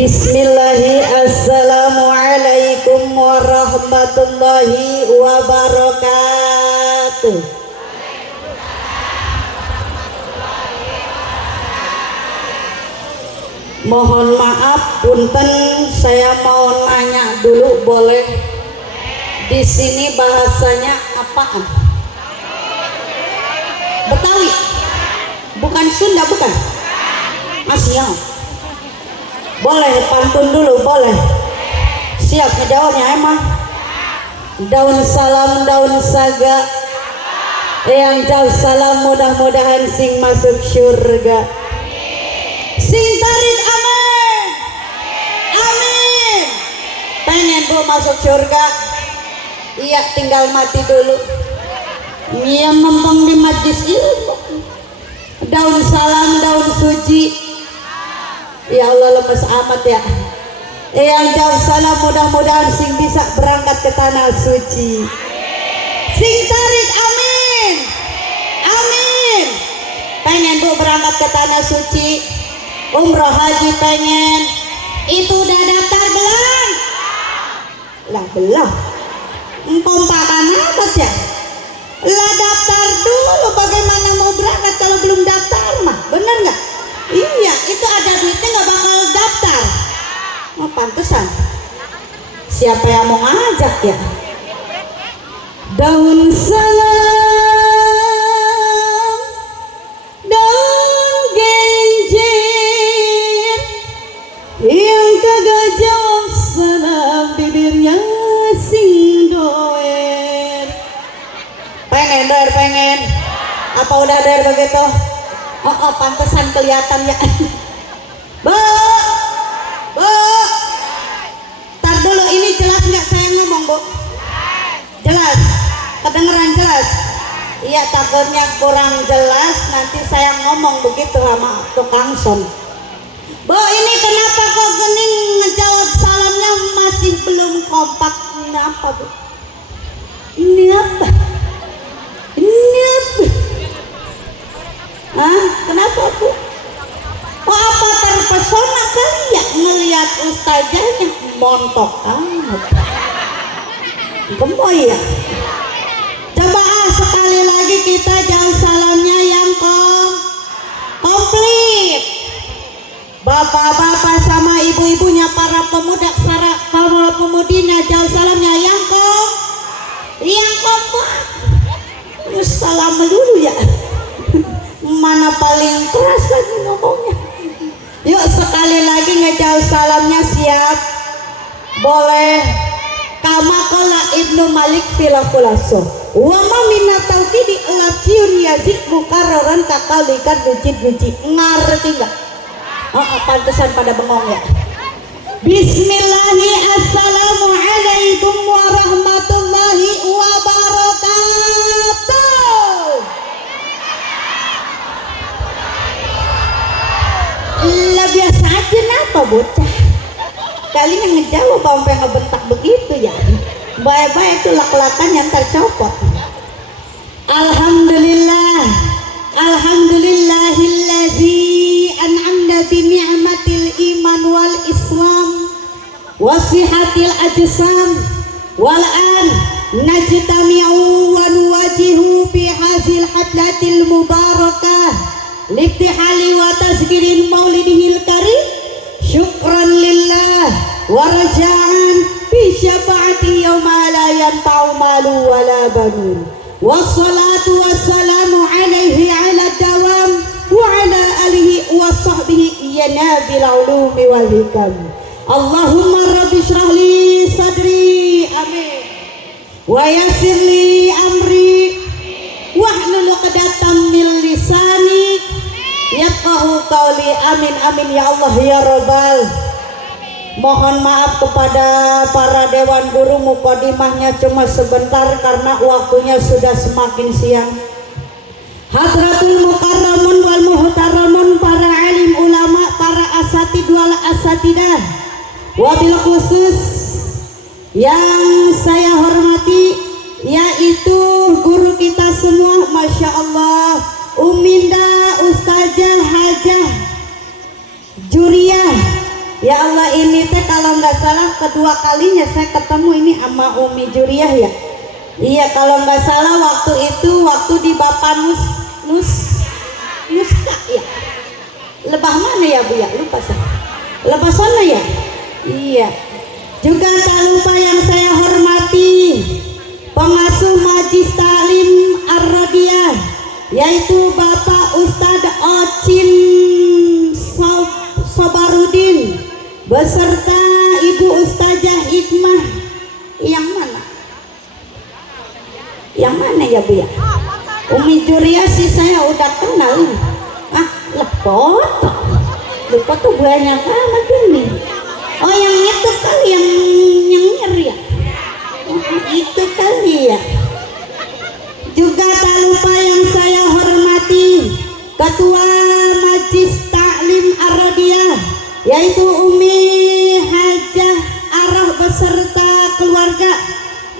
Bismillahi, assalamualaikum warahmatullahi wabarakatuh. Mohon maaf, punten, saya mau nanya dulu, boleh? Di sini bahasanya apaan? Betawi? Bukan Sunda, bukan? Masih boleh pantun dulu, boleh? Siap ngejawabnya emang? Daun salam, daun saga, yang jauh salam, mudah-mudahan sing masuk surga. Sing tarik amin, amin. Pengen bu masuk surga? Iya, tinggal mati dulu. Iya, mempeng di majlis ilmu. Daun salam, daun suci. Ya Allah, lemes amat ya. Yang jauh salam, mudah-mudahan sing bisa berangkat ke tanah suci. Sing tarik amin, amin. Pengen bu berangkat ke tanah suci, umroh haji pengen. Itu udah daftar belum? Lah belum. Pompakan amat ya. Lah daftar dulu, bagaimana mau berangkat kalau belum daftar mah, bener nggak? Iya, itu ada duitnya nggak bakal daftar. Oh, pantesan. Siapa yang mau ngajak ya? Daun salam, daun genjer, yang kagak jawab salam bibirnya sing doer. Pengen doer, pengen? Apa udah doer begitu? Oh, pantesan kelihatan ya. Bu, tar dulu, ini jelas nggak saya ngomong bu? Jelas, kedengeran jelas? Iya, takutnya kurang jelas nanti saya ngomong begitu sama tukang som. Bu, ini kenapa kok gening ngejawab salamnya masih belum kompak? Ini apa bu? Ini apa? Ini apa? Hah? Kenapa bu? Oh, apa terpesona kali ya ngelihat ustazahnya montok amat. Gemoy ya. Coba sekali lagi kita jauh salamnya yang komplit. Bapak-bapak sama ibu-ibunya, para pemuda, para pemudinya, jauh salamnya yang kompak. Salam dulu ya. Mana paling keras lagi ngomongnya. Yuk sekali lagi ngejauh salamnya, siap? Boleh. Kama qala Ibnu Malik filafulaso wa ma minna tauqidi laciun yazid mukarraran kakalikan bucit-bucit. Ngerti gak? Pantesan pada bengong ya. Bismillahi, assalamualaikum warahmatullahi wabarakatuh. Lah biasa aja napa bocah kali yang ngejawab sampai ngebentak begitu ya. Baik-baik itu lak-lakan yang tercopot. Alhamdulillah, alhamdulillahilladzi an'amna bi ni'matil iman wal islam wa sihatil ajsam wal an najtami'u wa nuwajihu fi hazil hadlatil mubarakah liftihali wa tazkirin maulidihil karim. Syukran lillah wa raja'an bi syafaati yawma la yanfa'u malu wa la banun. Wassalatu wassalamu alaihi ala dawam wa ala alihi wa sahbihi ya nabil ulumi wal hikam. Allahumma rabbi shrah li sadri, amin, wa yassir li amri wahlul 'uqdatam min lisani yafqahu qauli, amin amin ya Allah ya Rabbal. Mohon maaf kepada para dewan guru, mukadimahnya cuma sebentar karena waktunya sudah semakin siang. Hadratul mukarramun wal muhtaramun, para alim ulama, para asatid wal asatidah, wabil khusus yang saya hormati yaitu guru kita semua, Masya Allah, Uminda Ustazah Hajah Juriyah Ya Allah, ini teh kalau nggak salah kedua kalinya saya ketemu ini sama Umi Juriah ya. Iya, kalau nggak salah waktu itu waktu di Bapak Nuska ya. Lebah mana ya Bu ya? Lupa saya. Lebah sana ya? Iya. Juga tak lupa yang saya hormati pengasuh Majlis Taklim Ar-Radiyah, yaitu Bapak Ustadz Ocin Sobarudin beserta Ibu Ustazah Hikmah. Yang mana? Yang mana ya Bu ya? Umi Juriah sih saya udah kenal. Ah, lah foto banyak amat ini. Oh, yang itu kali yang nyeri ya. Itu kali ya. Juga tak lupa yang saya hormati Ketua Majlis Taklim Ar-Radiyah, yaitu Umi Hajah Arah beserta keluarga.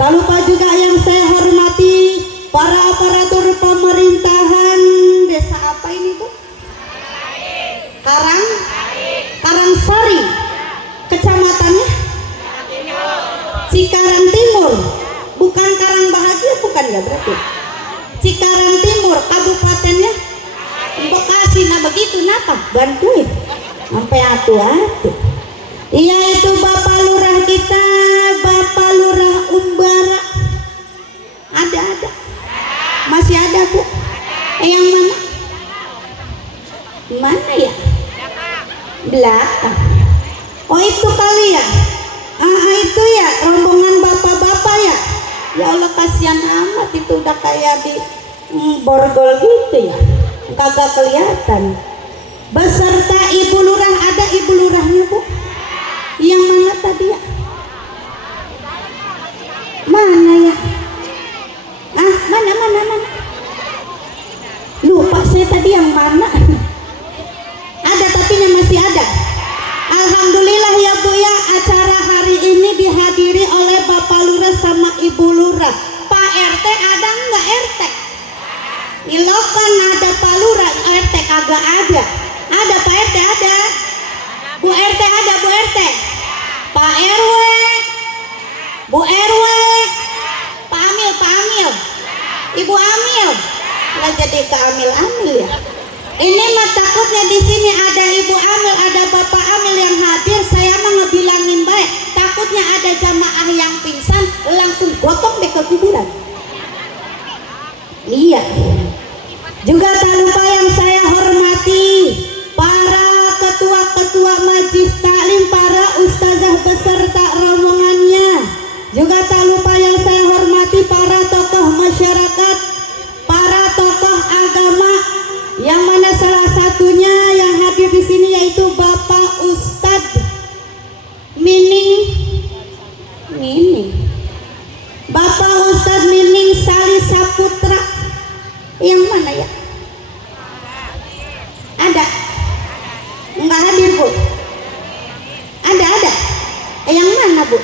Tak lupa juga yang saya hormati para aparatur pemerintahan desa apa ini tuh? Karangsari, kecamatannya Cikarang Timur, bukan Karang Bahagia, bukan ya berarti? Cikarang Timur, kabupatennya Bekasi. Nah begitu, napa? Bantuin sampai atu-atu. Iya, itu Bapak Lurah kita, Bapak Lurah Umbara. Ada, masih ada Bu? Yang mana? Mana ya? Belakang. Oh itu kali ya? Itu ya rombongan bapak-bapak ya. Ya Allah, kasihan amat, itu udah kayak di borgol gitu ya, kagak kelihatan. Beserta Ibu Lurah, ada Ibu Lurahnya Bu? Yang mana tadi ya? Mana ya? Mana? Lupa saya tadi yang mana. Ada, tapi masih ada. Alhamdulillah ya Bu ya, acara hari ini dihadiri oleh Bapak Lurah sama Ibu Lurah. Pak RT ada enggak RT? Ilokan ada, Pak Lurah, RT kagak ada. Ada Pak RT ada. Bu RT ada, Bu RT. Pak RW, Bu RW, Pak Amil, Ibu Amil. Lah jadi ke Amil ya. Ini mah takutnya di sini ada Ibu Amil, ada Bapak Amil yang hadir, saya mah ngebilangin baik. Takutnya ada jamaah yang pingsan, langsung gotong deh ke kuburan. Iya. Juga tak lupa yang saya hormati para ketua-ketua Majlis Taklim, para ustazah beserta rombongannya. Juga tak lupa yang saya hormati para tokoh masyarakat, para tokoh agama, yang mana salah satunya yang hadir di sini yaitu Bapak Ustadz Mining, Bapak Ustadz Mining Sali Saputra. Yang mana ya? Ada? Enggak hadir Bu? Ada? Yang mana Bu?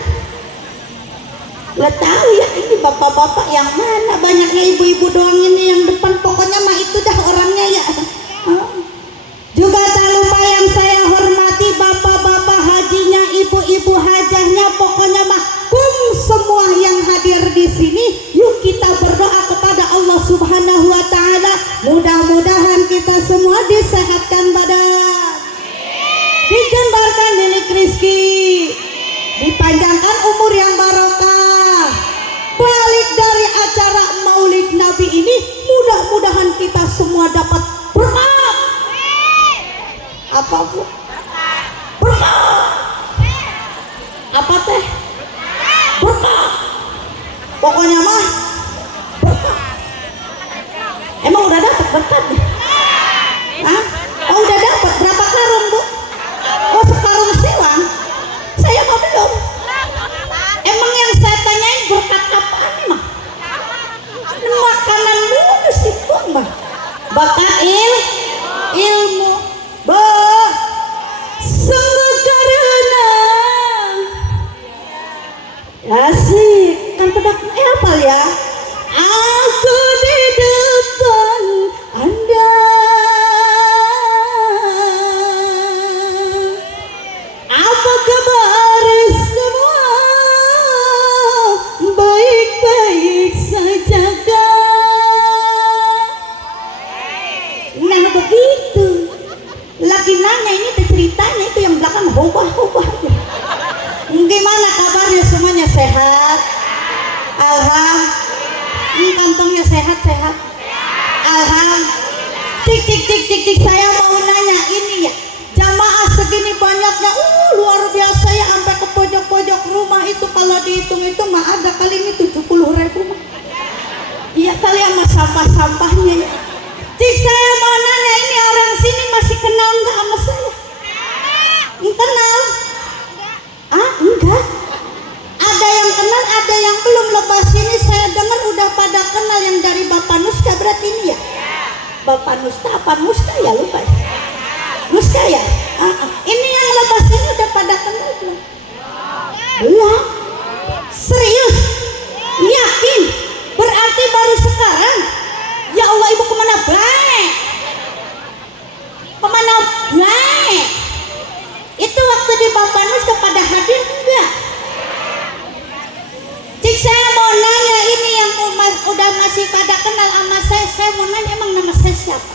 Lah tahu ya, ini bapak-bapak yang mana? Banyaknya ibu-ibu doang ini yang depan, pokoknya mah itu dah orangnya ya. Juga tak lupa yang saya hormati bapak-bapak hajinya, ibu-ibu hajahnya, pokoknya mah semua yang hadir di sini. Yuk kita berdoa kepada Allah Subhanahu wa taala, mudah-mudahan kita semua disehatkan badan, dijembarkan milik rizki, dipanjangkan umur yang barokah. Balik dari acara Maulid Nabi ini, mudah-mudahan kita semua dapat berkah. Apa Bu? Berkah. Apa teh? Berkah. Pokoknya mah berkah. Emang udah dapat berkatnya? Hah? Oh udah dapat. Berapa karung Bu? Oh sekarung silang. Saya mah belum. Emang yang saya tanyain berkat apaan mah? Makanan mulu sih Bu mah. Bakat ilmu. Sungguh karena asik kan pedak apal ya. Aku di depan Anda, Kantongnya sehat-sehat. Cik, saya mau nanya ini ya. Jamaah segini banyaknya, luar biasa ya, sampai ke pojok-pojok rumah itu kalau dihitung itu mah ada kali ini 70.000 mah. Iya kali sama sampah-sampahnya ya. Cik, saya mau nanya ini orang sini masih kenal nggak sama saya? Kenal? Enggak. Ada yang kenal, ada yang belum. Lepas ini saya dengar udah pada kenal yang dari Bapak Nuska berarti ini ya? Bapak Nuska apa Nuska ya, lupa ya? Nuska ya? Ini yang lepas ini udah pada kenal belum? Belum? Serius? Yakin? Berarti baru sekarang? Ya Allah, ibu kemana baik? Kemana baik? Itu waktu di Bapak Nuska pada hadir enggak? Cik, saya mau nanya ini yang udah masih pada kenal sama saya mau nanya emang nama saya siapa?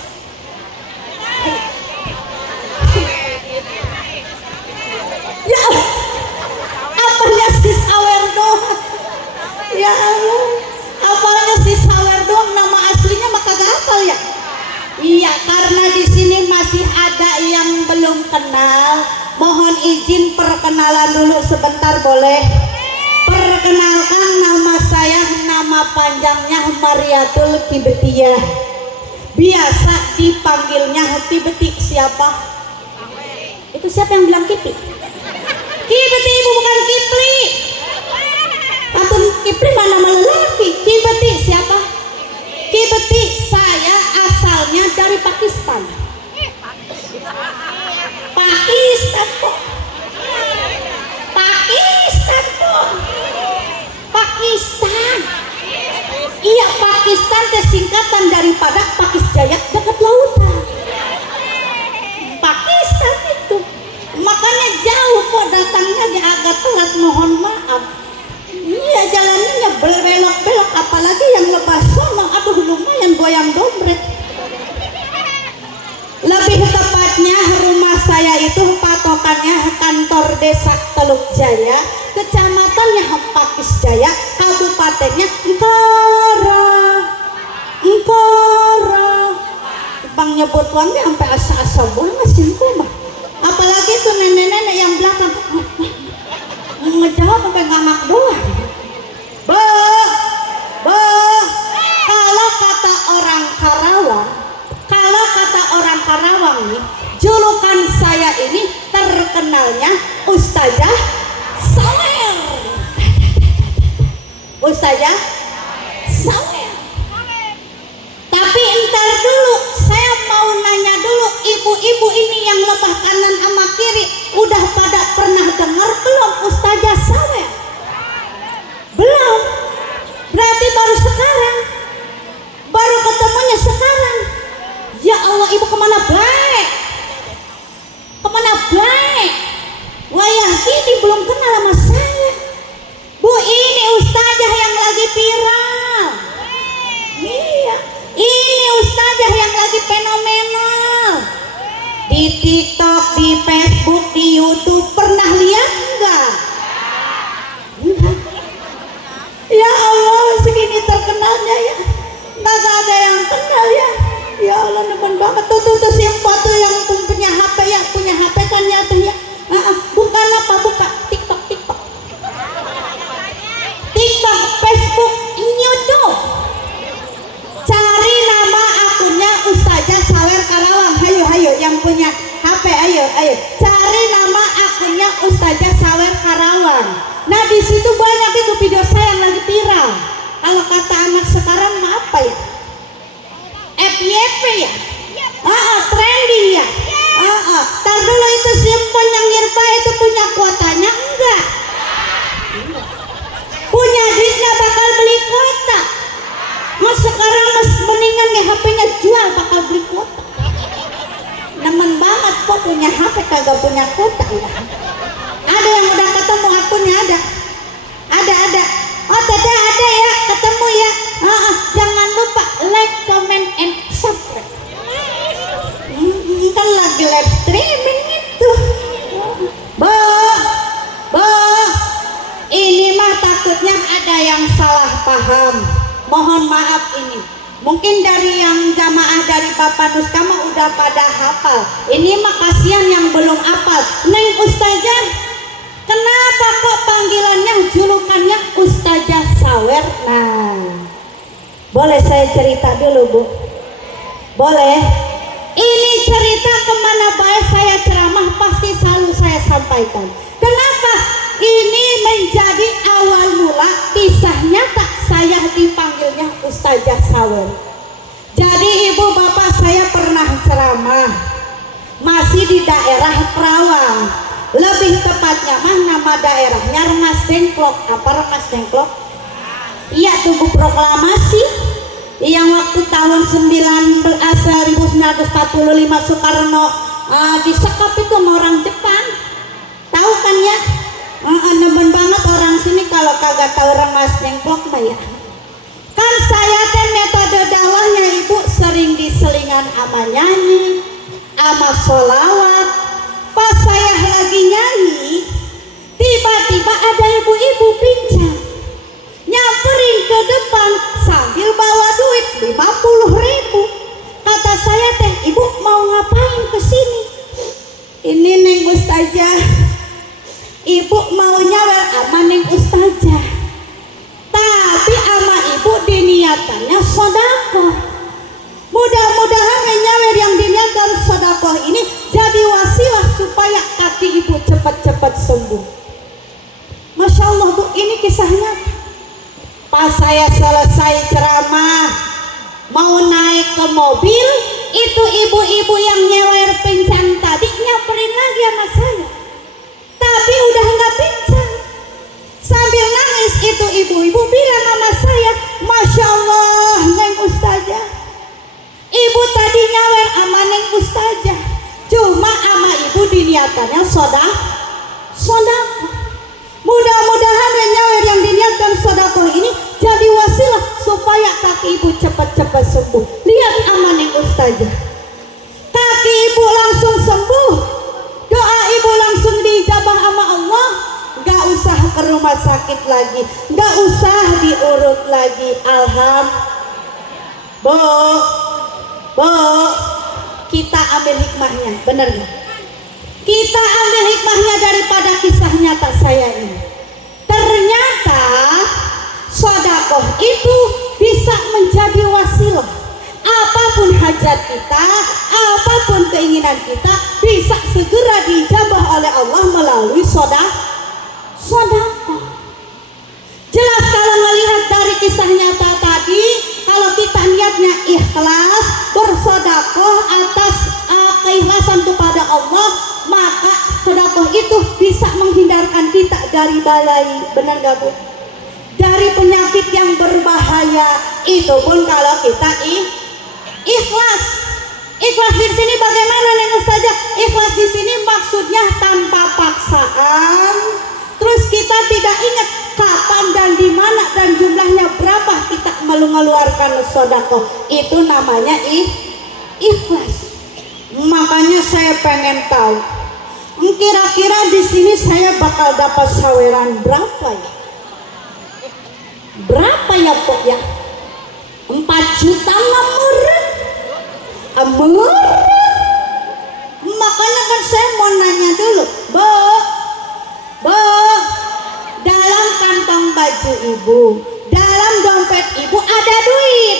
Ya, apanya si Sawer doang? Ya Allah, apanya si Sawer doang, nama aslinya mah kagak hafal ya? Iya, karena di sini masih ada yang belum kenal. Mohon izin perkenalan dulu sebentar boleh? Perkenalkan, nama saya, nama panjangnya Mariatul Kibetiyah. Biasa dipanggilnya Kibetik. Siapa? Itu siapa yang bilang Kipli? Kibeti, ibu bukan Kipli. Katun Kipli mana nama lelaki? Kibeti siapa? Kibeti, saya asalnya dari Pakistan. Pakistan kok. Pakistan. Iya, Pakistan itu singkatan daripada Pakis Jaya dekat lautan. Pakistan itu. Makanya jauh kok datangnya, dia agak telat, mohon maaf. Iya, jalannya belok-belok, apalagi yang lepas sono, aduh lumayan goyang dompet. Lebih tepatnya rumah saya itu patokannya kantor desa Teluk Jaya, kecamatannya Pakis Jaya, kabupatennya Engkara. Bang nyebut uangnya sampai asa-asa banget sih mah. Apalagi tuh nenek-nenek yang belakang ngejawab sampai ngamak doang. Kalau kata orang Karawang nih, julukan saya ini terkenalnya Ustazah Sawer. Ustazah Sawer. Tapi entar dulu, saya mau nanya dulu, ibu-ibu ini yang lebah kanan sama kiri udah pada pernah dengar belum Ustazah Sawer? Belum. Berarti baru sekarang. Baru ketemunya sekarang. Ya Allah, ibu kemana baik? Kemana baik? Wayah ini belum kenal sama saya. Bu, ini ustazah yang lagi viral. Iya, ini ustazah yang lagi fenomenal. Di TikTok, di Facebook, di YouTube, pernah lihat enggak? Enggak. Ya Allah, segini terkenalnya ya. Nggak ada yang kenal ya. Ya Allah, nemen banget tuh si foto yang punya HP ya, punya HP kan ya tuh ya. Bukan apa, buka TikTok, Facebook, YouTube. Cari nama akunnya Ustazah Sawer Karawang. Hayo yang punya HP, ayo. Cari nama akunnya Ustazah Sawer Karawang. Nah di situ banyak itu video saya yang lagi viral. Kalau kata anak sekarang mah apa ya? FYP ya? Trending ya? Tar dulu itu simpon yang Irfa itu punya kuotanya enggak? Punya duitnya bakal beli kuota. Mas sekarang mas mendingan nih HP-nya jual bakal beli kuota. Nemen banget kok punya HP kagak punya kuota ya. Ada yang udah ketemu akunnya ada. Oh tidak ada ya, ketemu ya. Jangan lupa like, comment, and subscribe. Kan lagi live streaming itu. Ini mah takutnya ada yang salah. salah paham. Mohon maaf ini. Mungkin dari yang jamaah dari Bapak Nuskama udah pada hafal. Ini mah kasihan yang belum hafal. Neng Ustazah, kenapa kok panggilannya julukannya Ustazah Sawer? Nah, boleh saya cerita dulu, Bu? Boleh? Ini cerita kemana baik saya ceramah pasti selalu saya sampaikan. Kenapa? Ini menjadi awal mula kisahnya tak saya dipanggilnya Ustazah Sawer. Jadi ibu bapak saya pernah ceramah masih di daerah Kerawang. Lebih tepatnya mah nama daerahnya Rengas Dengklok. Apa Rengas Dengklok? Iya, tubuh proklamasi yang waktu tahun 1945 Soekarno disekap itu sama orang Jepang. Tahu kan ya? Nemen banget orang sini kalau kagak tahu Rengas Dengklok mah ya. Kan saya teh metode dakwahnya ibu sering diselingan ama nyanyi, ama sholawat. Pas saya lagi nyanyi, tiba-tiba ada ibu-ibu pincang nyamperin ke depan sambil bawa duit 50.000. Kata saya teh, ibu mau ngapain kesini? Ini Neng Ustazah, ibu mau nyawer ama Neng Ustazah, tapi ama ibu diniatannya sodakoh. Mudah-mudahan nyawer yang diniatkan sodakoh ini jadi wasilah supaya kaki ibu cepat-cepat sembuh. Masya Allah Bu, ini kisahnya. Pas saya selesai ceramah mau naik ke mobil, itu ibu-ibu yang nyewer pincang tadi nyamperin lagi sama saya, tapi udah nggak pincang. Sambil nangis itu ibu-ibu bilang sama saya, Masya Allah Neng Ustazah, ibu tadi nyawer sama Neng Ustazah, cuma ama ibu diniatannya sodakoh. Mudah-mudahan nyawer yang diniatkan sodakoh ini jadi wasilah supaya kaki ibu cepat-cepat sembuh. Lihat ama Neng Ustazah, kaki ibu langsung sembuh, doa ibu langsung diijabah sama Allah. Gak usah ke rumah sakit lagi, gak usah diurut lagi. Alhamdulillah. Bu, kita ambil hikmahnya, bener gak? Kita ambil hikmahnya daripada kisah nyata saya ini. Ternyata sedekah itu bisa menjadi wasilah. Apapun hajat kita, apapun keinginan kita bisa segera dijabah oleh Allah melalui sedekah. Jelas kalau melihat dari kisah nyata tadi, kalau kita niatnya ikhlas bersedekah atas keikhlasan kepada Allah, maka sedekah itu bisa menghindarkan kita dari balai, benar gak Bu? Dari penyakit yang berbahaya, itu pun kalau kita ikhlas. Ikhlas di sini bagaimana Neng Ustazah? Ikhlas di sini maksudnya tanpa paksaan. Terus kita tidak ingat kapan dan di mana dan jumlahnya berapa kita mengeluarkan sedekah. Itu namanya ikhlas. Makanya saya pengen tahu, kira-kira di sini saya bakal dapat saweran berapa ya? Berapa ya Pok ya? 4 juta amur. Makanya kan saya mau nanya dulu, Bu, dalam kantong baju ibu, dalam dompet ibu ada duit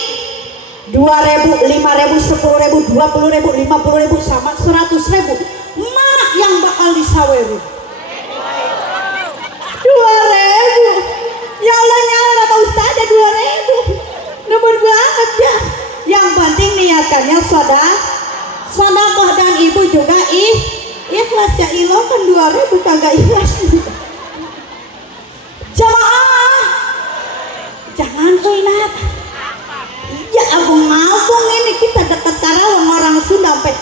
2.000, 5.000, 10.000, 20.000, 50.000 sama 100.000. Mana yang bakal disaweri? 2.000. Ya Allah nyala Pak Ustazah 2.000. Nemen banget ya. Yang penting niatannya sedekah dan ibu juga ikhlas ya. Ilah kan 2.000 kagak ikhlas. Jamaah, jangan ingat. Ya abang ngabung ini kita dekat Karawang orang Sunda sampai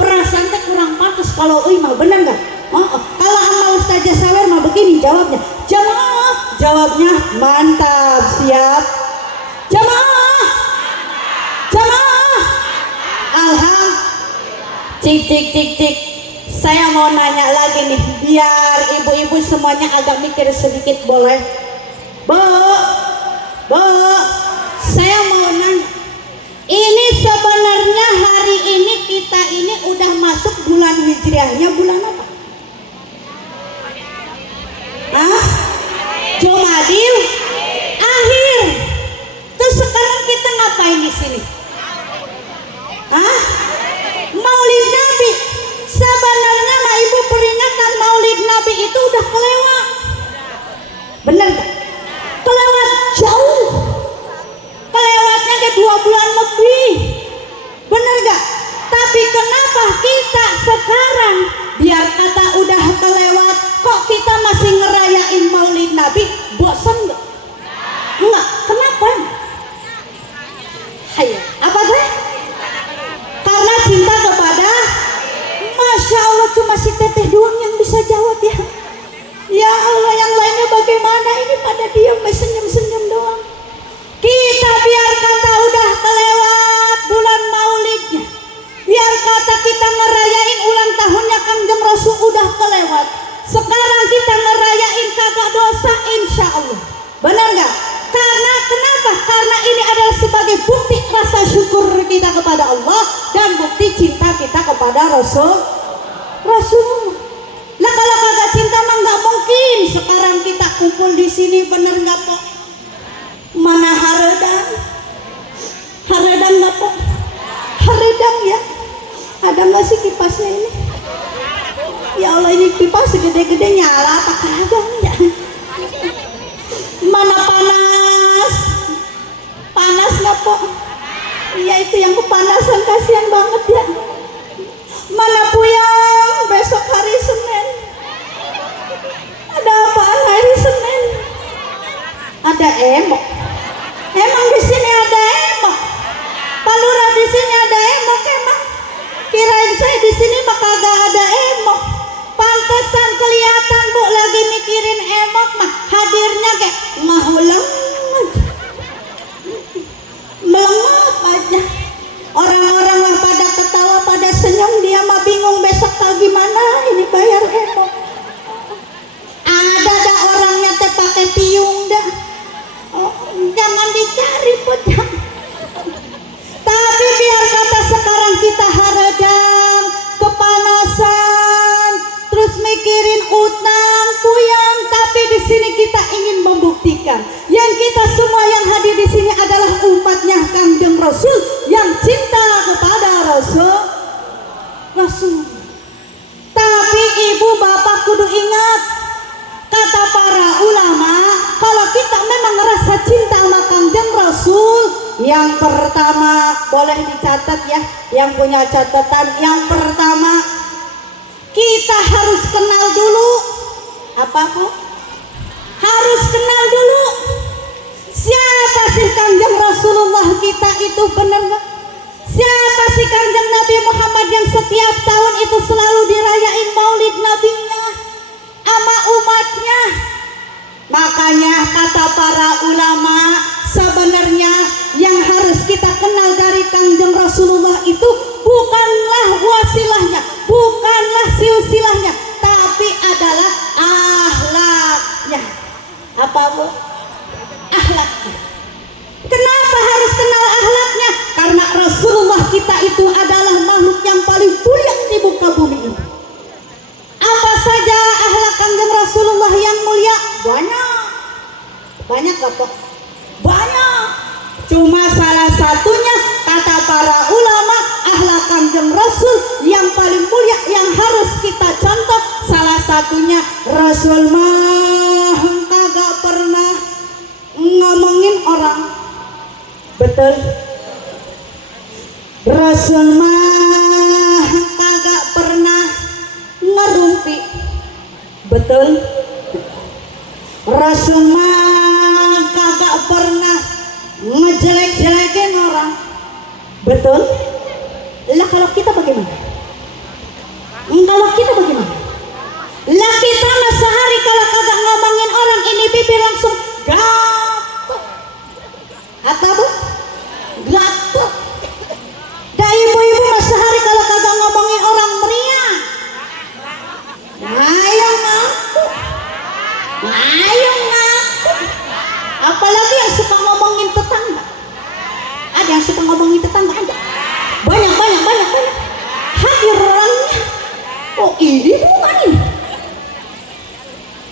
perasaan teh kurang pantas kalau mah bener nggak? Kalau sama Ustazah Sawer mah begini jawabnya. Jamaah, jawabnya mantap, siap. Jamaah, cik. Saya mau nanya lagi nih, biar ibu-ibu semuanya agak mikir sedikit boleh? Bu, sini? Hah? Maulid Nabi. Sebenarnya mah ibu peringatan Maulid Nabi itu udah kelewat. Bener gak? Kelewat jauh. Kelewatnya ke 2 bulan lebih. Bener gak? Tapi kenapa kita sekarang biar kata udah kelewat kok kita masih ngerayain Maulid Nabi? Bosan gak? Enggak. Kenapa? Hayo. Apa gue? Karena cinta kepada, Masya Allah, cuma si teteh doang yang bisa jawab ya. Ya Allah, yang lainnya bagaimana? Ini pada diam senyum-senyum doang. Kita biar kata udah kelewat bulan maulidnya, biar kata kita ngerayain ulang tahunnya Kangjeng Rasul udah kelewat. Sekarang kita ngerayain kagak dosa insya Allah. Benar gak? Karena kenapa? Karena ini adalah sebagai bukti rasa syukur kita kepada Allah dan bukti cinta kita kepada Rasulullah. Lah kalau kagak cinta mah nggak mungkin sekarang kita kumpul di sini, bener nggak po? Mana haredang? Haredang nggak po? Haredang ya? Ada nggak sih kipasnya ini? Ya Allah, ini kipas segede-gede nyala apa kagak ya? Mana panas? Panas nggak po? Iya itu yang kepanasan, kasihan banget ya. Mana puyang besok hari Senin? Ada apaan hari Senin? Ada emok. Emang di sini ada emok? Pak Lurah di sini ada emok emang? Kirain saya di sini mah kagak ada emok. Pantesan kelihatan Bu lagi mikirin emok mah hadirnya kayak ngahulang aja. Melengap aja. Orang-orang lah pada ketawa, pada senyum, dia mah bingung besok gimana ini bayar emok. Ada dah orangnya teh pakai piung dah. Oh, jangan dicari pun. Tapi biar kata sekarang kita haradang, kepanasan, terus mikirin utang, puyang, tapi di sini kita ingin membuktikan yang kita semua yang hadir di sini adalah umatnya Kangjeng Rasul yang cinta kepada Rasul. Tapi ibu bapak kudu ingat, kata para ulama, kalau kita memang ngerasa cinta sama Kangjeng Rasul, yang pertama boleh dicatat ya, yang punya catatan, yang pertama kita harus kenal dulu. Apa Bu? Harus kenal dulu siapa sih Kangjeng Rasulullah kita itu, bener gak? Siapa sih Kangjeng Nabi Muhammad yang setiap tahun itu selalu dirayain maulid nabinya sama umatnya? Makanya kata para ulama, sebenarnya yang harus kita kenal dari Kangjeng Rasulullah itu bukanlah wasilahnya, bukanlah silsilahnya, tapi adalah akhlaknya. Apa Bu? Akhlaknya. Kenapa harus kenal akhlaknya? Karena Rasulullah kita itu adalah makhluk yang paling mulia di muka bumi ini. Apa saja akhlak Kangjeng Rasulullah yang mulia? Banyak. Banyak gak Pak? Banyak. Cuma salah satunya kata para ulama, akhlak Kangjeng Rasul yang paling mulia yang harus kita contoh, salah satunya Rasul mah kagak pernah ngomongin orang. Betul? Rasul mah kagak pernah ngerumpi. Betul? Rasul mah kagak pernah ngejelek-jelekin orang. Betul? Lah kalau kita bagaimana? Kalau kita bagaimana? Lah kita mah sehari kalau kagak ngomongin orang ini bibir langsung gatot. Apa Bu? Gatot. Dah ibu-ibu mah sehari kalau kagak ngomongin orang meriah. Ayo ngaku. Ayo ngaku. Apalagi yang suka ngomongin tetangga. Ada yang suka ngomongin tetangga, ada. Banyak. Hadir orangnya. Oh ini bukan ini.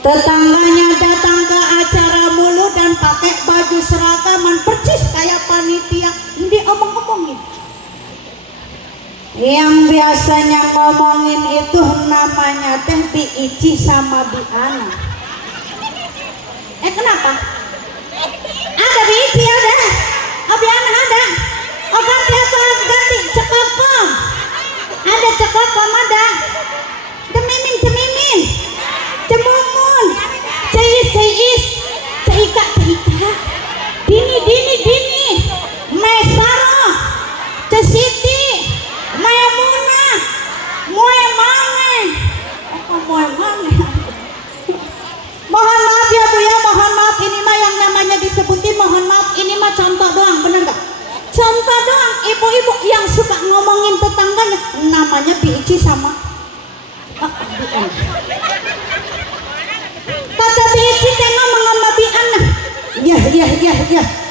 Tetangganya datang ke acara mulu dan pakai baju seragaman percis kayak panitia. Dia Yang biasanya ngomongin itu namanya teh Bi Ici sama Bi Ana. Kenapa? Ada Bi Ici ada, Bi Ana ada. Ganti apa? Ganti Cekokom. Ada Cekokom ada. Cemimin, Cemumun, Ceis, Ceika, Dini, Mesaro, Cesiti, Maimunah, Moemane. Mohon maaf ya Bu ya, mohon maaf, ini mah yang namanya disebutin mohon maaf, ini mah contoh doang, bener gak? Contoh doang, ibu-ibu yang suka ngomongin tetangganya namanya Bi Ici sama Bi Ana. Kata Bi Ici teh ngomong sama Bi Ana, ya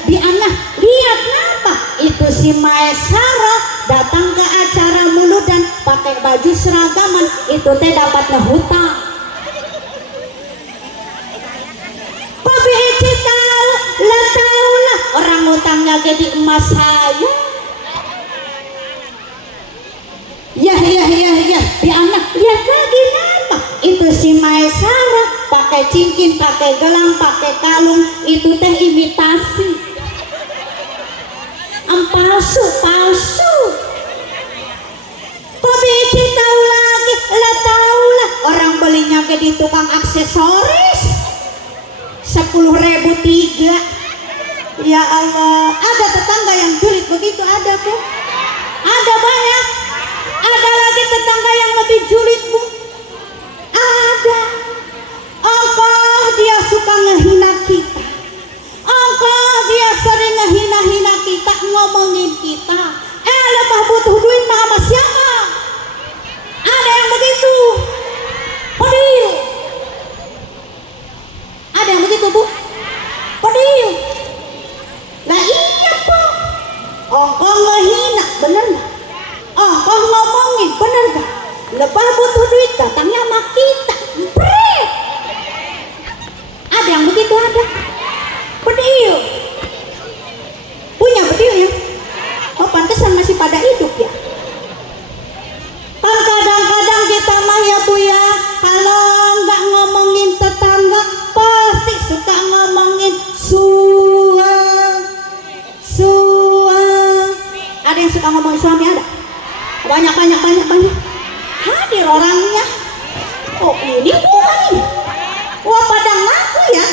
Bi Ana, lihat kenapa itu si Maesara datang ke acara mulu dan pakai baju seragaman, itu teh dapat ngehutang. Kok Bi Ici tahu? Tahu lah, orang hutangnya jadi emas saya. Ya Bi Ana, ya lagi kenapa? Itu si Maesara pakai cincin, pakai gelang, pakai kalung, itu teh imitasi. Palsu. Kok Bi Ici tahu lagi? Tahu lah, orang belinya ke di tukang aksesoris 10.000 3. Ya Allah, ada tetangga yang julid begitu, ada Bu. Ada banyak. Ada lagi tetangga yang lebih julid Bu. Ada. Allah dia suka ngehina kita. Allah dia sering ngehina-hina kita, ngomongin kita. Lepas butuh duit mah sama siapa? Ada yang begitu. Pedih. Ada yang begitu Bu. Pedih. Lah iya Po. Engkau ngehina, bener gak? Engkau ngomongin, bener gak? Lepas butuh duit datangnya sama kita. Pret. Ada yang begitu, ada. Bedil. Punya bedil ya? Oh pantesan masih pada hidup ya. Kan kadang-kadang kita mah ya Bu ya, kalau nggak ngomongin tetangga pasti suka ngomongin suang. Ada yang suka ngomongin suami, ada? Banyak. Hadir orangnya. Oh ini bukan nih. Wah pada ngaku ya.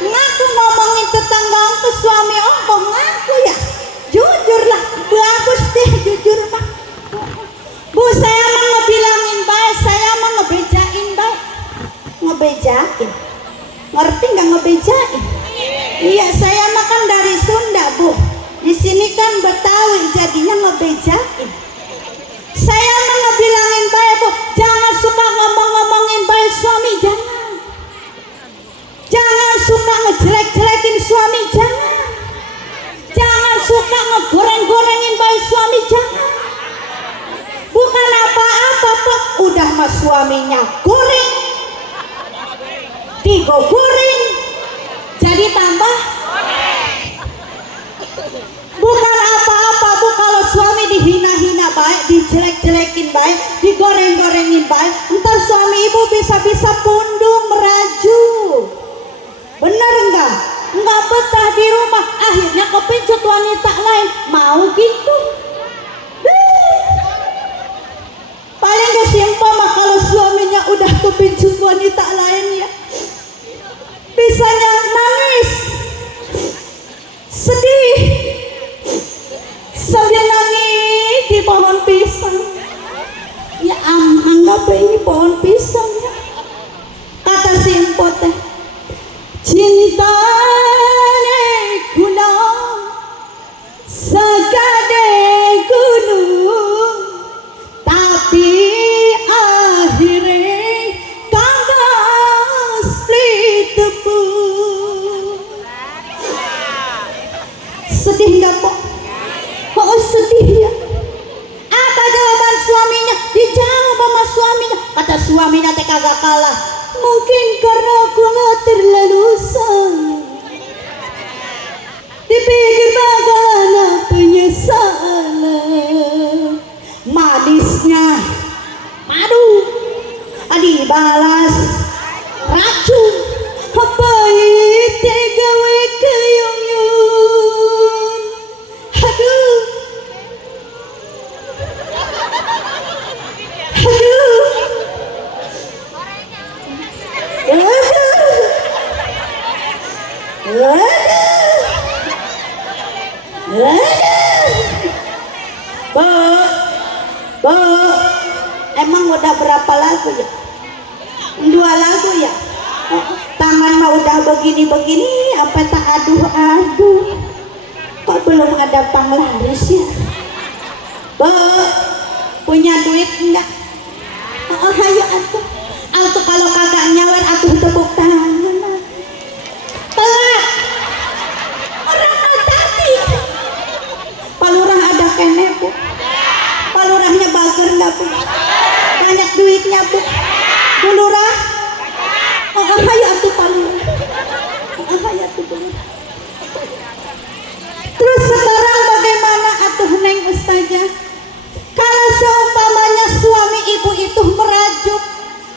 Ngaku ngomongin tetangga ke suami ongkong, ngaku ya. Jujur lah, bagus deh jujur mah. Bu saya mah ngebilangin baik, saya mah ngebejain baik. Ngebejain, ngerti nggak ngebejain? Iya saya mah kan dari Sunda Bu. Di sini kan Betawi jadinya ngebejain. Saya mah ngebilangin baik Bu, jangan suka ngomongin baik suami, jangan. Jangan suka ngejelek-jelekin suami, jangan suka ngegoreng-gorengin baik suami, jangan. Bukan apa-apa kok, udah mas suaminya goreng, digoreng, jadi tambah. Bukan apa-apa Bu, kalau suami dihina-hina baik, dijelek-jelekin baik, digoreng-gorengin baik, ntar suami ibu bisa-bisa pundung meraju. Bener enggak? Enggak betah di rumah, akhirnya kepincut wanita lain. Mau gitu? Paling gak simpel mah kalau suaminya udah kepincut wanita lain ya, bisanya nangis, sedih, sambil nangis di pohon pisang. Ya anggap ini pohon pisang ya. Kata si empot teh, cinta guna segede gunung, tapi akhirnya kagak split tepung. Sedih gak kok? Oh sedih ya. Apa jawaban suaminya? Dijawab sama suaminya. Kata suaminya teh kagak kalah. Mungkin karena aku gak terlalu sayang, dipikir bagaimana penyesalan manis Bu, bu, emang udah berapa lagu ya? 2 lagu ya? Oh, tangan mah udah begini-begini, apa tak aduh-aduh? Kok belum ada panglaris ya? Bu, punya duit enggak? Oh, ayo atuh. Atuh kalau kagak nyawer atuh tepuk tangan. Telat. Orang tadi. Palurah ada kene, Bu. Palurahnya bager enggak, Bu? Banyak duitnya, Bu. Bu Lurah. Oh, ayo atuh palurah. Oh, ayo atuh, Bu. Terus sekarang bagaimana atuh Neng Ustazah? Kalau seumpamanya suami ibu itu merajuk,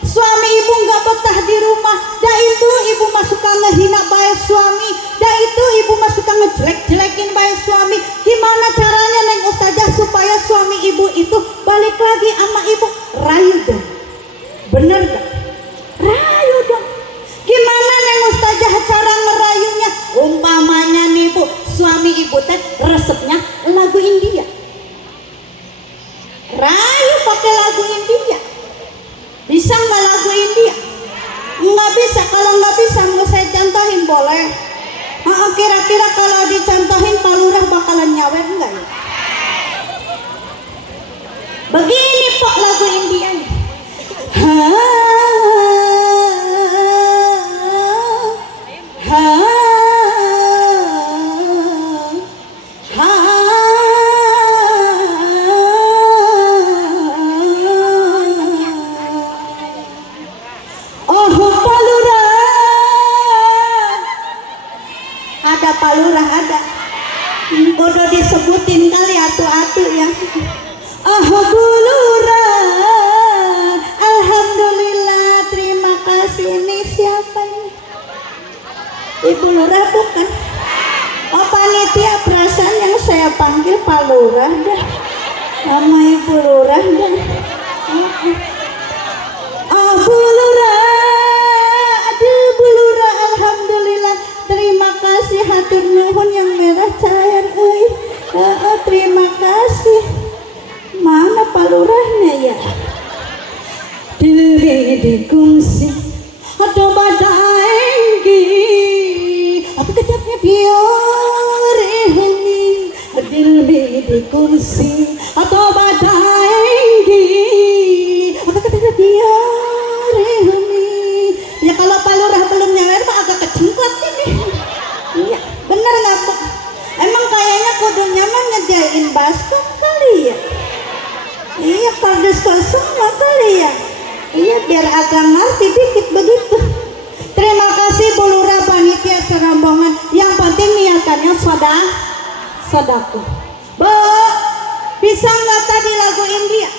suami ibu nggak betah di rumah, dah itu ibu mah suka ngehina bae suami, dah itu ibu mah suka ngejelek-jelekin bae suami. Gimana caranya Neng Ustazah supaya suami ibu itu balik lagi sama ibu? Rayu dong, bener gak? Rayu dong. Gimana Neng Ustazah cara ngerayunya? Umpamanya nih Bu, suami ibu teh resepnya lagu India, rayu pakai lagu India. Bisa nggak lagu India? Nggak bisa. Kalau nggak bisa mau saya contohin boleh? Kira-kira kalau dicontohin Pak Lurah bakalan nyawer nggak ya? Begini Pak lagu India. Palurah ada, bodoh disebutin kali atu-atu ya. Bu Lurah, alhamdulillah, terima kasih. Ini siapa ini? Ibu Lurah bukan? Oh, panitia, perasaan yang saya panggil Pak Lurah dah, nama Ibu Lurah dah. Bu Lurah, aduh Bu Lurah, alhamdulillah, terima kasih, hatur nuhun yang merah cair. Terima kasih. Mana Pak Lurahnya ya? Dilri kungsi atau badai apa kecapnya biore hengi. Dilri kungsi atau badai apa kecapnya biore hengi. Ya kalau Pak Lurah belum nyawer mah agak kecengklak ini. Iya, bener nggak Bu? Emang kayaknya kudunya mah nyediain baskom kali ya? Iya, kardus kosong kali ya? Iya, biar agak ngerti dikit begitu. Terima kasih Bu Lurah, panitia serombongan. Yang penting niatannya sedekah. Bu, bisa nggak tadi lagu India?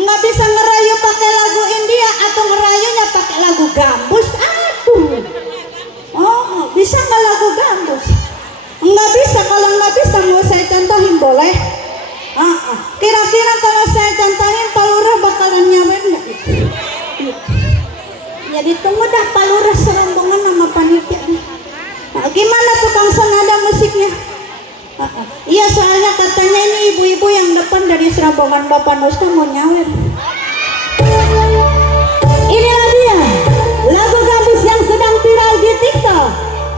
Nggak bisa ngerayu pakai lagu India atau ngerayunya pakai lagu gambus? Aduh. Oh, bisa nggak lagu gambus? Nggak bisa. Kalau nggak bisa mau saya contohin boleh? Kira-kira kalau saya contohin Pak Lurah bakalan nyawer nggak? Ya ditunggu dah Pak Lurah serombongan sama panitia. Gimana tukang senada musiknya? Iya, soalnya katanya ini ibu-ibu yang depan dari serombongan Bapak Nusta mau nyawer. Inilah dia lagu gambus yang sedang viral di TikTok,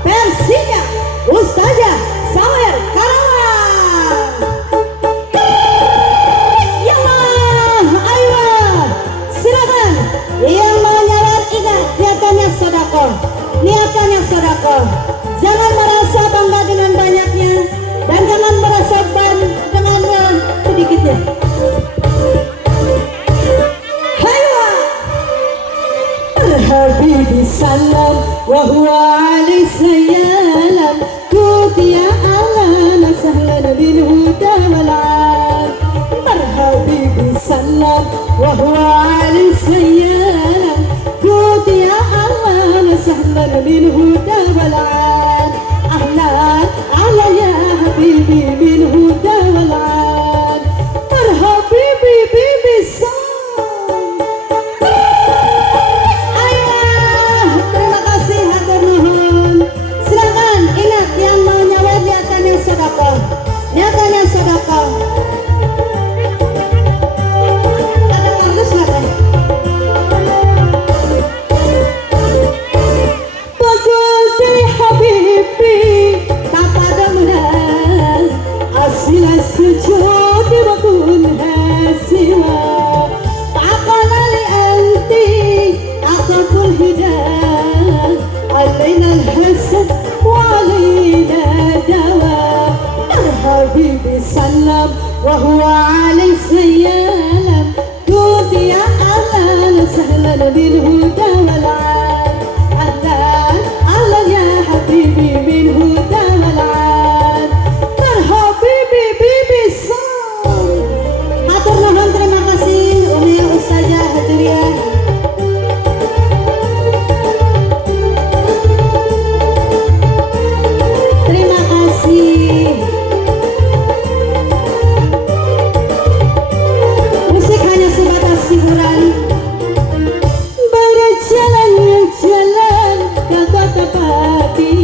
versinya Ustazah Sawer Karawang. Ayo, silakan. Yang mau nyawer ingat niatannya sedekah. Niatannya sedekah. Jangan merasa bangga dengan banyaknya dan jangan merasa dengan sedikitnya. Habibi salam wa huwa alaihi salam kutiya ala sahlan bil huda wal ad. Habibi salam wa huwa alaihi salam kutiya ala sahlan bil huda wal ad. Ahlan ala ya habibi bil huda wal ad. Habibi bibi salam. Silakan, ingat yang mau nyawer lihatkan yang sedekah. وسلم وهو على السيالم قلت يا أهلا وسهلا بالهدى والعاد أهلا أهلا يا حبيبي بالهدى والعاد مرحبا bibi son. Hatur nuhun, terima kasih Umi Ustazah Hajriah. Terima kasih. Musik hanya sebatas hiburan. Berjalan ke kota Pati,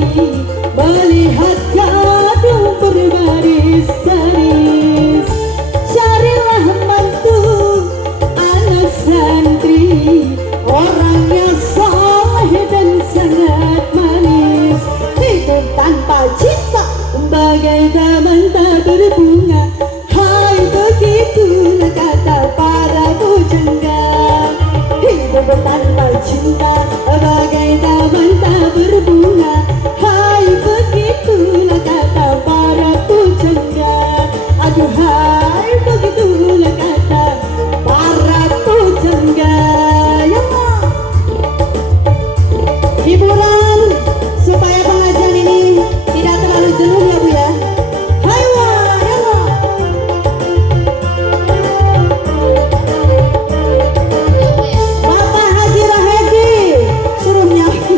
melihat gadung berbaris-baris. Carilah mantu anak santri, orangnya soleh dan sangat manis. Hidup tanpa cinta bagai taman tak berbunga. Hai, begitulah kata para bujangga. Hidup tanpa cinta bagai taman tak berbunga. Hai, begitulah kata para bujangga. Aduhai, begitulah kata para bujangga. Ya Allah. Hiburan supaya pengajian ini tidak terlalu jenuh ya Bu ya. Hai wah, ya Allah. Bapak Haji Rahedi suruh nyanyi.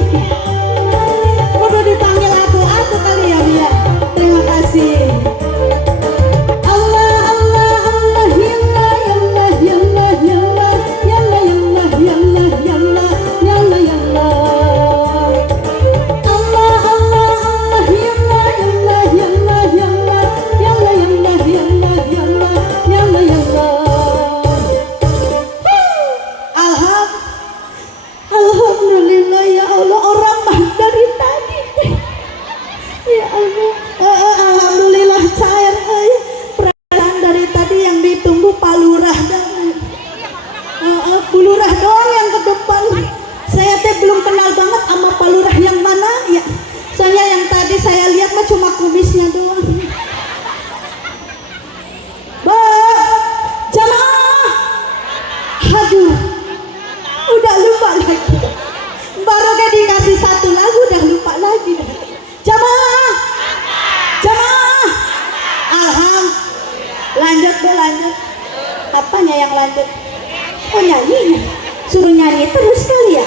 Udah dipanggil aku kali ya Bu ya. Terima kasih. Allah Allah Allah ya Allah ya Allah ya Allah ya Allah ya Allah ya Allah ya Allah ya Allah ya Allah ya Allah. Allah Allah Allah ya Allah ya Allah ya Allah ya Allah ya Allah ya Allah ya Allah ya Allah ya Allah ya Allah. Alhamdulillah ya Allah, orang mah dari tadi. Ya Allah, alhamdulillah cair perasaan dari tadi yang ditunggu Pak Lurah dan Bu Lurah doang yang ke depan. Saya teh belum kenal banget sama Pak Lurah yang mana ya. Soalnya yang tadi saya lihat mah cuma kumisnya doang. Jamaah, aduh, udah lupa lagi. Baru gak dikasih satu lagu udah lupa lagi. Jamaah, jamaah, lanjut deh lanjut. Apanya yang lanjut? Oh nyanyinya, suruh nyanyi terus kali ya.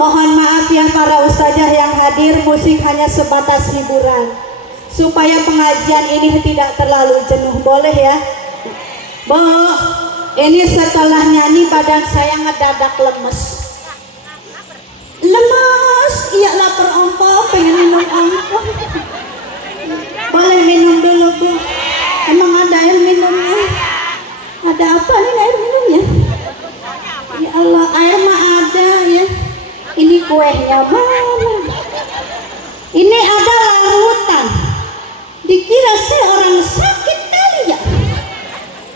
Mohon maaf ya para ustazah yang hadir, musik hanya sebatas hiburan supaya pengajian ini tidak terlalu jenuh, boleh ya? Bo, ini setelah nyanyi badan saya ngedadak lemes. Lemes, iya lapar ompong, pengen minum ompong. Boleh minum dulu Bu? Emang ada air minumnya? Ada apa nih air minumnya? Ya Allah, air mah ada ya. Ini kuehnya mana? Ini ada larutan. Dikira saya orang sakit kali ya.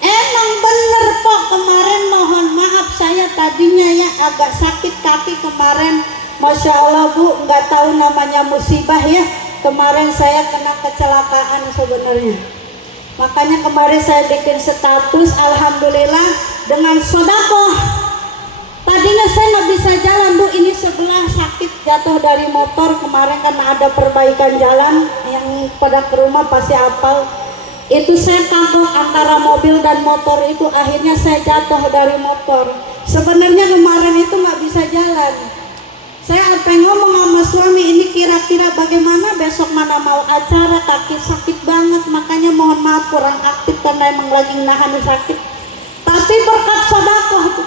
Emang bener kok, kemarin mohon maaf saya tadinya ya agak sakit kaki kemarin. Masya Allah Bu, nggak tahu namanya musibah ya. Kemarin saya kena kecelakaan sebenarnya. Makanya kemarin saya bikin status, alhamdulillah dengan sodakoh. Tadinya saya nggak bisa jalan Bu, ini sebelah sakit jatuh dari motor kemarin karena ada perbaikan jalan. Yang pada ke rumah pasti hafal. Itu saya tabrak antara mobil dan motor itu, akhirnya saya jatuh dari motor. Sebenarnya kemarin itu nggak bisa jalan. Saya sampai ngomong sama suami, ini kira-kira bagaimana besok mana mau acara, kaki sakit banget, makanya mohon maaf kurang aktif karena emang lagi nahan sakit. Tapi berkat sodakoh tuh,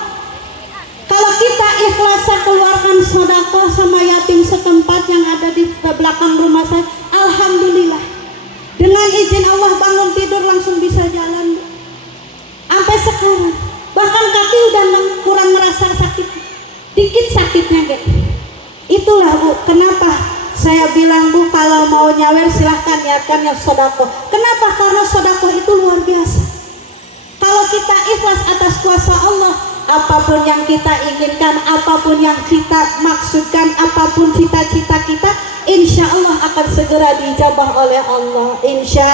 kalau kita ikhlas keluarkan sodakoh sama yatim setempat yang ada di belakang rumah saya, alhamdulillah dengan izin Allah bangun tidur langsung bisa jalan sampai sekarang. Bahkan kaki udah kurang merasa sakit, dikit sakitnya gitu. Itulah Bu, kenapa saya bilang Bu, kalau mau nyawer silahkan niatkan yang sodakoh. Kenapa? Karena sodakoh itu luar biasa. Kalau kita ikhlas atas kuasa Allah, apapun yang kita inginkan, apapun yang kita maksudkan, apapun cita-cita kita, insya Allah akan segera dijabah oleh Allah. Insya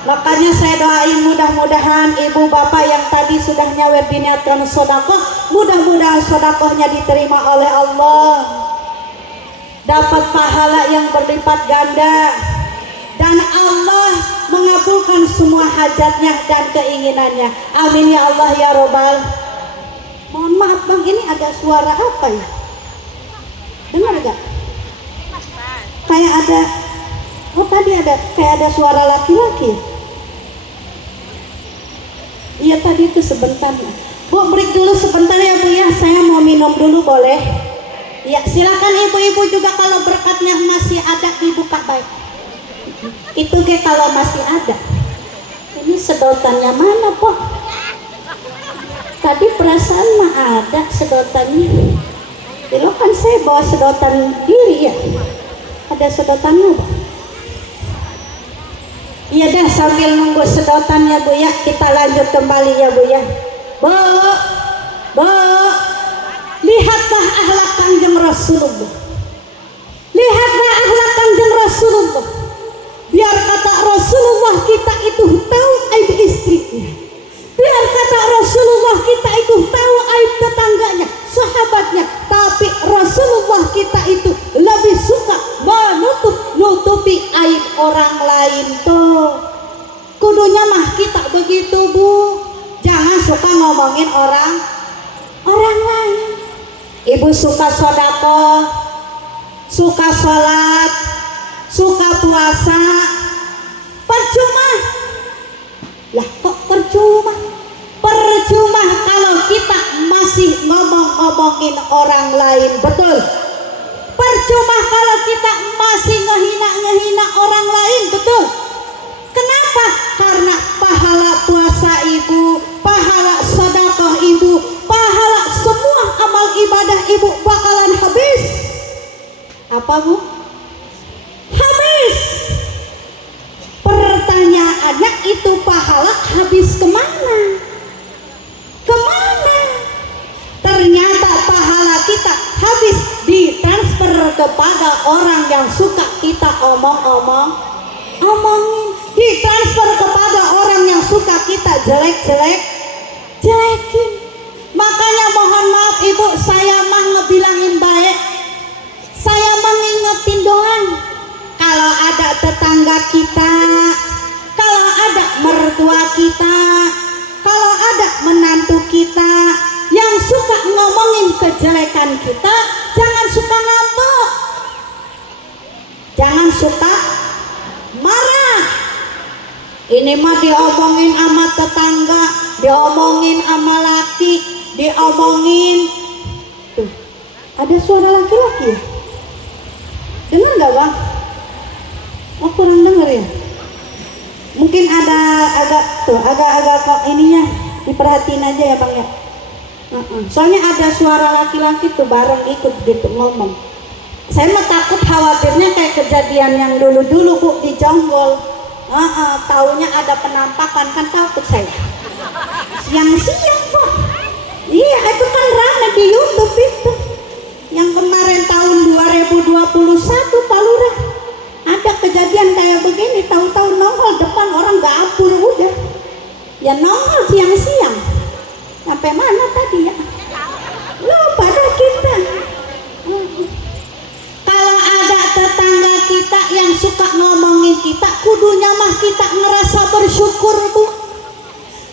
Makanya saya doain mudah-mudahan ibu bapak yang tadi sudah nyawer diniatkan sodakoh, mudah-mudahan sodakohnya diterima oleh Allah, dapat pahala yang berlipat ganda, dan Allah mengabulkan semua hajatnya dan keinginannya. Amin ya Allah ya Robbal. Mohon maaf bang, ini ada suara apa ya? Dengar gak? Kayak ada, oh tadi ada kayak ada suara laki-laki. Iya tadi itu sebentar. Bu, break dulu sebentar ya Bu ya. Saya mau minum dulu boleh? Ya silakan ibu-ibu juga kalau berkatnya masih ada dibuka baik. Itu kayak kalau masih ada. Ini sedotannya mana Pak? Tadi perasaan mah ada sedotannya. Dulu kan saya bawa sedotan diri ya. Ada sedotannya Pak? Iya dah, sambil nunggu sedotannya Bu ya, kita lanjut kembali ya Bu ya. Bu, lihatlah akhlak Kanjeng Rasulullah. Lihatlah akhlak Kanjeng Rasulullah. Biar kata Rasulullah kita itu tahu aib istrinya. Biar kata Rasulullah kita itu tahu aib tetangganya, sahabatnya. Tapi Rasulullah kita itu lebih suka menutupi aib orang lain tuh. Kudunya mah kita begitu Bu. Jangan suka ngomongin orang lain. Ibu suka sedekah, suka sholat, suka puasa, percuma. Lah kok percuma? Percuma kalau kita masih ngomongin orang lain, betul? Percuma kalau kita masih ngehina orang lain, betul? Kenapa? Karena pahala puasa ibu, pahala sedekah ibu, pahala semua amal ibadah ibu bakalan habis. Apa Bu? Habis. Pertanyaannya itu pahala habis kemana? Kemana? Ternyata pahala kita habis ditransfer kepada orang yang suka kita omongin, ditransfer kepada orang yang suka kita jelekin. Makanya mohon maaf ibu, saya mah ngebilangin baik, saya mengingetin doang. Kalau ada tetangga kita, kalau ada mertua kita, kalau ada menantu kita yang suka ngomongin kejelekan kita, jangan suka ngambek, jangan suka marah. Ini mah diomongin sama tetangga, diomongin sama laki, diomongin. Tuh, ada suara laki-laki. Dengar nggak Bang? Oh kurang denger ya? Mungkin ada agak kok ininya diperhatiin aja ya Bang ya. Soalnya ada suara laki-laki tuh bareng ikut gitu ngomong. Saya mah takut khawatirnya kayak kejadian yang dulu-dulu Bu di Jonggol. Taunya ada penampakan, kan takut saya. Siang-siang Bu. Iya itu kan rame di YouTube itu. Yang kemarin tahun 2021 Pak Lurah. Ada kejadian kayak begini, tahu-tahu nongol depan orang gabur udah. Ya nongol siang-siang. Sampai mana tadi ya? Lupa dah kita. Kalau ada tetangga kita yang suka ngomongin kita, kudunya mah kita ngerasa bersyukur Bu.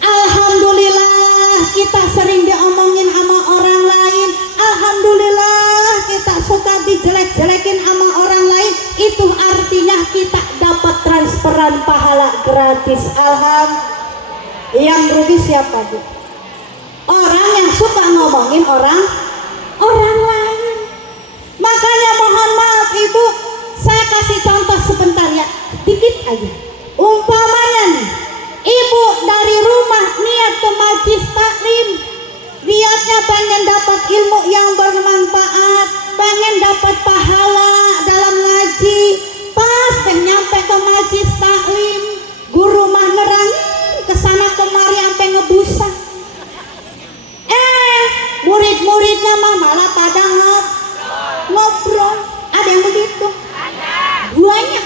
Alhamdulillah kita sering diomongin sama orang lain. Alhamdulillah kita suka dijelek-jelekin sama orang lain. Itu artinya kita dapat transferan pahala gratis. Yang rugi siapa Bu? Orang yang suka ngomongin orang lain. Makanya mohon maaf Ibu, saya kasih contoh sebentar ya, dikit aja. Umpamanya nih, Ibu dari rumah niat ke majelis taklim, niatnya pengen dapat ilmu yang bermanfaat, pengen dapat pahala dalam ngaji. Pas nyampe ke majelis taklim, guru mah nerangin kesana kemari sampai ngebusa. Murid-muridnya mah malah pada ngobrol. Ada yang begitu? Banyak.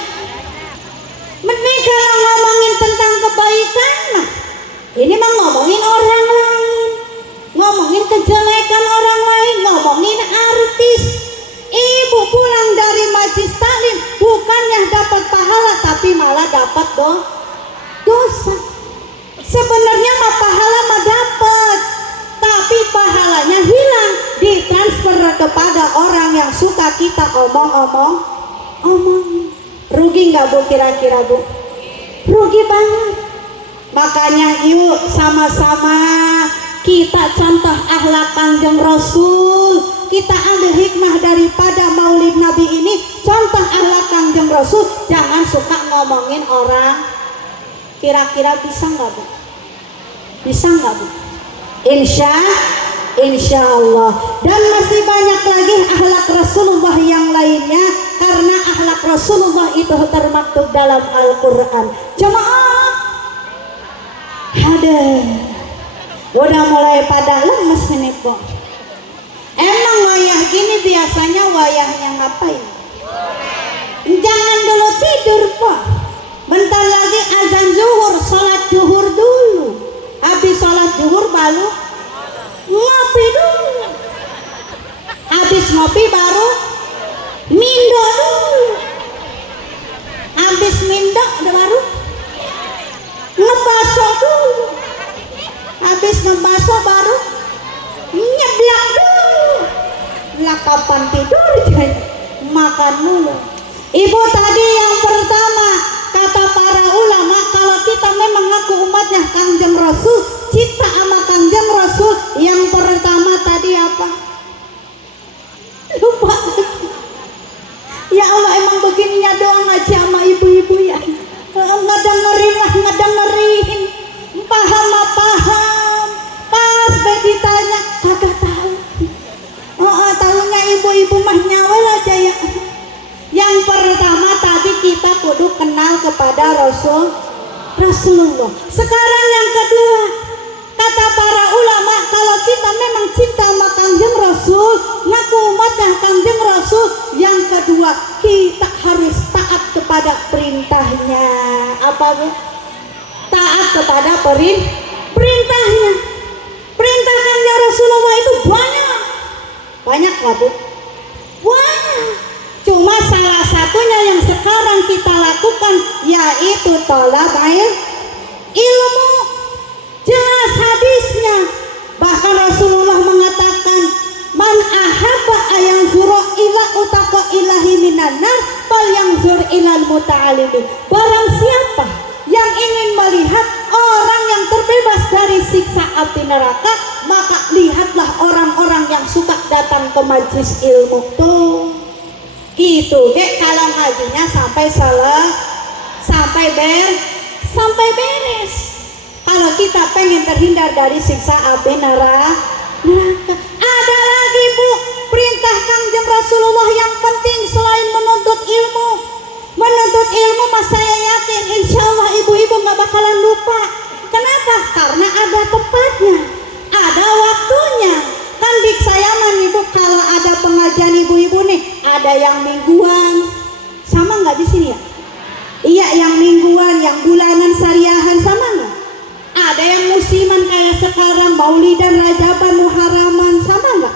Mending kalau ngomongin tentang dapat dosa. Sebenarnya mah pahala mah dapat, tapi pahalanya hilang, ditransfer kepada orang yang suka kita omong. Rugi nggak Bu kira-kira Bu? Rugi banget. Makanya yuk sama-sama kita contoh akhlak Kanjeng Rasul. Kita ambil hikmah daripada Maulid Nabi ini, contoh akhlak Kanjeng Rasul. Jangan suka ngomongin orang. Kira-kira bisa nggak Bu? Bisa nggak Bu? Insya Allah. Dan masih banyak lagi akhlak Rasulullah yang lainnya, karena akhlak Rasulullah itu termaktub dalam Al-Quran. Jemaah, udah mulai pada lemes ini Po. Emang wayah gini biasanya wayahnya ngapain? Jangan dulu tidur Po. Bentar lagi azan zuhur, sholat zuhur dulu. Habis sholat zuhur baru ngopi dulu. Habis ngopi baru mindo dulu. Habis mindo baru ngebaso dulu. Habis ngebaso baru nyeblak dulu. Lah kapan tidur? Makan mulu. Ibu tadi yang pertama kata para ulama, kalau kita memang ngaku umatnya Kanjeng Rasul, cinta sama Kanjeng Rasul, yang pertama tadi apa? Lupa. Ya Allah, emang begininya doang aja sama ibu-ibu ya. Ngedengerin, paham. Pas ditanya kagak tahu. Tahunya ibu-ibu mah nyawel aja ya. Yang pertama tadi kita kudu kenal kepada Rasulullah. Sekarang yang kedua, kata para ulama, kalau kita memang cinta sama Kanjeng Rasul, ngaku umatnya Kanjeng Rasul, yang kedua kita harus taat kepada perintahnya. Apa Bu? Taat kepada perintahnya. Perintah Kanjeng Rasulullah itu banyak nggak Bu? Banyak. Cuma salah satunya yang sekarang kita lakukan yaitu tolak ilmu. Jelas hadisnya. Bahkan Rasulullah mengatakan, man ahabba ayang zuro ila utaqo ilahi minanar fal yang zur ilal muta'alimi. Barang siapa yang ingin melihat orang yang terbebas dari siksa api neraka, maka lihatlah orang-orang yang suka datang ke majelis ilmu tuh. Gitu deh, kalau ngajinya sampai beres. Kalau kita pengen terhindar dari siksa api neraka. Ada lagi Bu, perintah Kanjeng Rasulullah yang penting selain menuntut ilmu. Menuntut ilmu mas saya yakin insya Allah ibu-ibu gak bakalan lupa. Kenapa? Karena ada tempatnya, ada waktunya. Kan dik saya mah ibu, kalau ada pengajian ibu-ibu nih, ada yang mingguan, sama nggak di sini ya? Iya, yang mingguan, yang bulanan, syariahan, sama nggak? Ada yang musiman kayak sekarang, maulidan, rajaban, muharaman, sama nggak?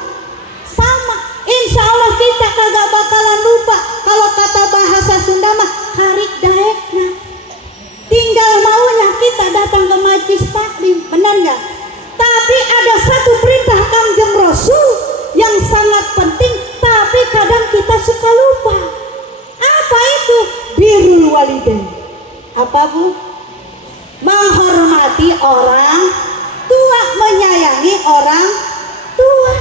Sama. Insya Allah kita kagak bakalan lupa. Kalau kata bahasa Sunda mah karik daekna. Tinggal maunya kita datang ke majlis taklim, benar nggak? Tapi ada satu perintah Kanjeng Rasul yang sangat penting, tapi kadang kita suka lupa. Apa itu? Birrul walidain. Apa Bu? Menghormati orang tua, menyayangi orang tua.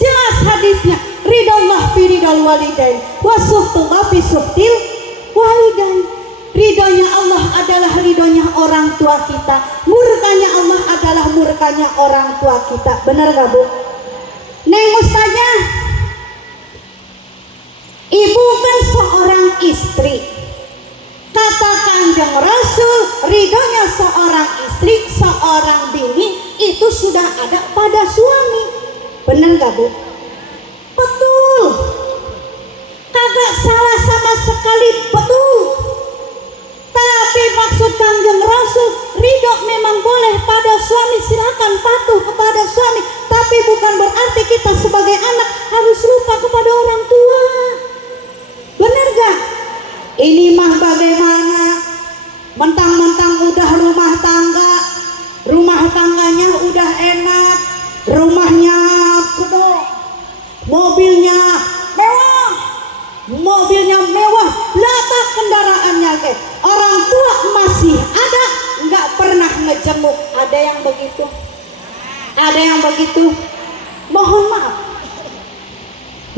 Jelas hadisnya, ridallah fi ridal walidain wa suhtullah fi suhtil walidain. Ridhonya Allah adalah ridhonya orang tua kita, murkanya Allah adalah murkanya orang tua kita. Benar gak Bu? Neng Ustazah, ibu kan seorang istri. Kata Kanjeng Rasul, ridhonya seorang istri, seorang bini itu sudah ada pada suami. Benar gak Bu? Betul. Kagak salah sama sekali, betul. Tapi maksud Kanjeng Rasul, ridho memang boleh pada suami, silakan patuh kepada suami, tapi bukan berarti kita sebagai anak harus lupa kepada orang tua. Benar gak? Ini mah bagaimana? mentang-mentang udah rumah tangganya udah enak, rumahnya kudu, mobilnya mewah, letak kendaraannya ke. Orang tua masih ada, nggak pernah ngejenguk. Ada yang begitu? Ada yang begitu? Mohon maaf.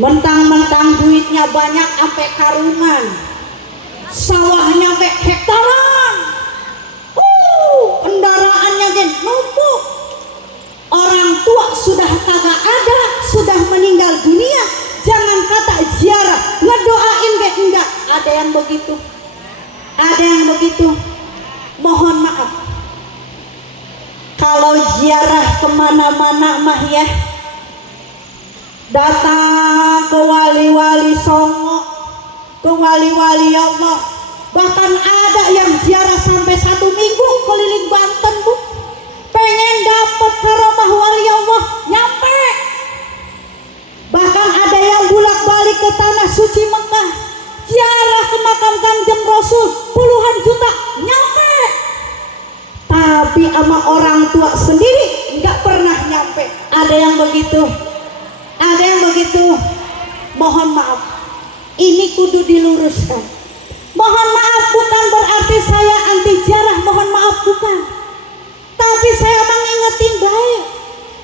Mentang-mentang duitnya banyak sampai karungan, sawahnya sampai hektaran, kendaraannya gen numpuk. Orang tua sudah kagak ada, sudah meninggal dunia, jangan kata ziarah, ngedoain kayak enggak. Ada yang begitu? Ada yang begitu? Mohon maaf. Kalau ziarah kemana-mana mah ya, datang ke wali-wali Songo, ke wali-wali Allah. Bahkan ada yang ziarah sampai 1 minggu keliling Banten, Bu. Pengen dapat karomah wali Allah, nyampe. Bahkan ada yang bolak-balik ke tanah suci Mekah, ziarah ke makam Kangjeng Rasul, puluhan juta, nyampe. Tapi sama orang tua sendiri nggak pernah nyampe. Ada yang begitu? Ada yang begitu? Mohon maaf, ini kudu diluruskan. Mohon maaf bukan berarti saya anti ziarah, mohon maaf bukan. Tapi saya mengingetin baik,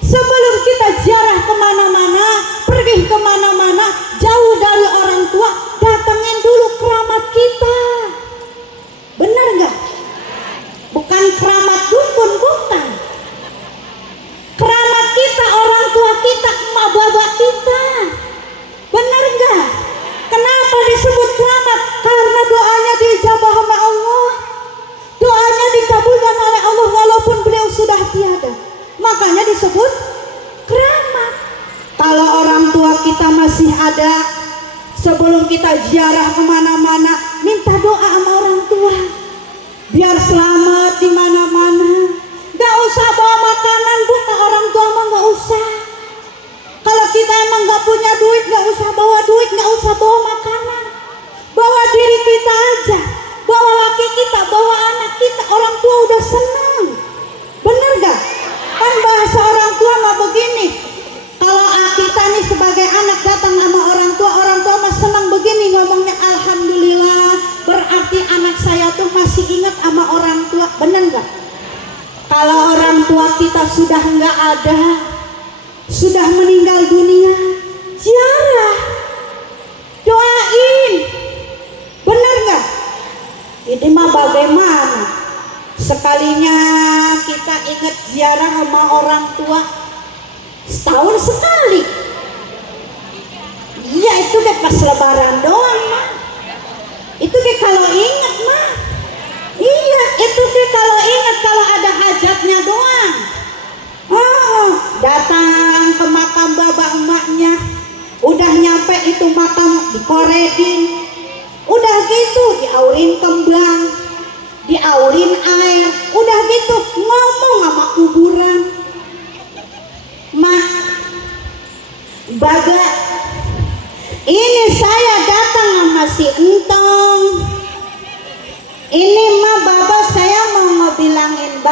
sebelum kita ziarah kemana-mana, pergi kemana-mana, jauh dari orang tua, datengin dulu keramat kita. Benar nggak? Bukan keramat dukun, bukan. Keramat kita, orang tua kita, emak bapak kita. Benar nggak? Kenapa disebut keramat? Karena doanya diijabah oleh Allah, doanya dikabulkan oleh Allah walaupun beliau sudah tiada. Makanya disebut keramat. Kalau orang tua kita masih ada, sebelum kita ziarah kemana-mana, minta doa sama orang tua biar selamat di mana-mana. Gak usah bawa makanan, Bu, ke orang tua mah gak usah. Kalau kita emang gak punya duit, gak usah bawa duit, gak usah bawa makanan. Bawa diri kita aja, bawa laki kita, bawa anak kita, orang tua udah senang. Bener gak? Kan bahasa orang tua mah begini, kalau kita nih sebagai anak datang sama orang tua mah senang begini ngomongnya, alhamdulillah, berarti anak saya tuh masih ingat sama orang tua. Bener gak? Kalau orang tua kita sudah nggak ada, sudah meninggal dunia, ziarah, doain. Bener nggak? Ini mah bagaimana? Sekalinya kita ingat ziarah sama orang tua, setahun sekali. Iya, itu deh pas lebaran doang mah. Itu deh kalau ingat mah. Iya, itu deh kalau ingat, kalau ada hajatnya doang. Datang ke makam bapak emaknya, udah nyampe itu makam dikoredin, udah gitu diaurin kembang, diaurin air, udah gitu ngomong sama kuburan, Mak, Baga, ini saya datang sama si Entong, ini mah Baba saya mau ngebilangin